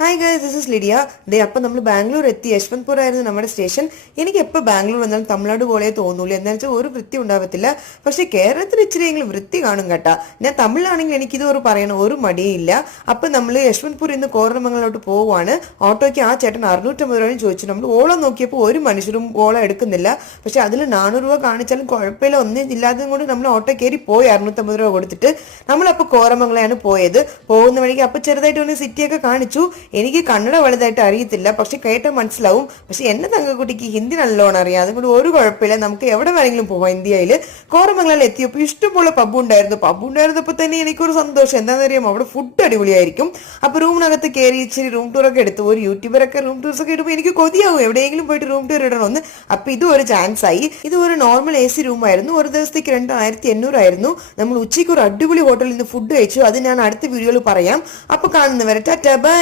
Hi guys, this is Lydia. ദേ അപ്പം നമ്മൾ ബാംഗ്ലൂർ എത്തി. യശ്വന്ത്പൂർ ആയിരുന്നു നമ്മുടെ സ്റ്റേഷൻ. എനിക്ക് എപ്പോൾ ബാംഗ്ലൂർ വന്നാലും തമിഴ്നാട് പോലെ തോന്നൂല. എന്താ വെച്ചാൽ ഒരു വൃത്തി ഉണ്ടാവത്തില്ല. പക്ഷേ കേരളത്തിൽ ഇച്ചിരിയെങ്കിലും വൃത്തി കാണും കേട്ടാ. ഞാൻ തമിഴിലാണെങ്കിൽ എനിക്കിതൊരു പറയണം ഒരു മടിയില്ല. അപ്പം നമ്മൾ യശ്വന്ത്പൂർ ഇന്ന് കോരമംഗലോട്ട് പോവുകയാണ്. ഓട്ടോയ്ക്ക് ആ ചേട്ടൻ 650 രൂപയും ചോദിച്ചു. നമ്മൾ ഓളം നോക്കിയപ്പോൾ ഒരു മനുഷ്യരും ഓളം എടുക്കുന്നില്ല. പക്ഷെ അതിൽ 400 രൂപ കാണിച്ചാലും കുഴപ്പമില്ല, ഒന്നും ഇല്ലാതെ കൊണ്ട് നമ്മൾ ഓട്ടോ കയറി പോയി 650 രൂപ കൊടുത്തിട്ട്. നമ്മളപ്പോൾ കോരമംഗലമാണ് പോയത്. പോകുന്ന വഴിക്ക് അപ്പം ചെറുതായിട്ട് ഒന്ന് സിറ്റിയൊക്കെ കാണിച്ചു. എനിക്ക് കന്നഡ വലുതായിട്ട് അറിയത്തില്ല, പക്ഷെ കേട്ടാൽ മനസ്സിലാവും. പക്ഷെ എന്നെ തങ്കക്കുട്ടിക്ക് ഹിന്ദി നല്ലോണം അറിയാം, അതുകൊണ്ട് ഒരു കുഴപ്പമില്ല, നമുക്ക് എവിടെ വേണമെങ്കിലും പോവാം. ഇന്ത്യയിൽ കോരമംഗലിൽ എത്തിയപ്പോൾ ഇഷ്ടംപോലെ പബ്ബ് ഉണ്ടായിരുന്നപ്പോൾ തന്നെ എനിക്കൊരു സന്തോഷം. എന്താണെന്ന് അറിയാമോ, അവിടെ ഫുഡ് അടിപൊളിയായിരിക്കും. അപ്പോൾ റൂമിനകത്ത് കയറി ഇച്ചിരി റൂം ടൂറൊക്കെ എടുത്തു. ഒരു യൂട്യൂബറൊക്കെ റൂം ടൂർസ് ഒക്കെ ഇടുമ്പോൾ എനിക്ക് കൊതിയാവും എവിടെയെങ്കിലും പോയിട്ട് റൂം ടൂർ ഇടണമെന്ന്. അപ്പോൾ ഇതും ഒരു ചാൻസ് ആയി. ഇത് ഒരു നോർമൽ AC റൂമായിരുന്നു. ഒരു ദിവസത്തേക്ക് 2800 ആയിരുന്നു. നമ്മൾ ഉച്ചയ്ക്ക് ഒരു അടിപൊളി ഹോട്ടലിൽ നിന്ന് ഫുഡ് കഴിച്ചു. അത് ഞാൻ അടുത്ത വീഡിയോയിൽ പറയാം. അപ്പോൾ കാണുന്നവരെ ടാറ്റാ ബൈ.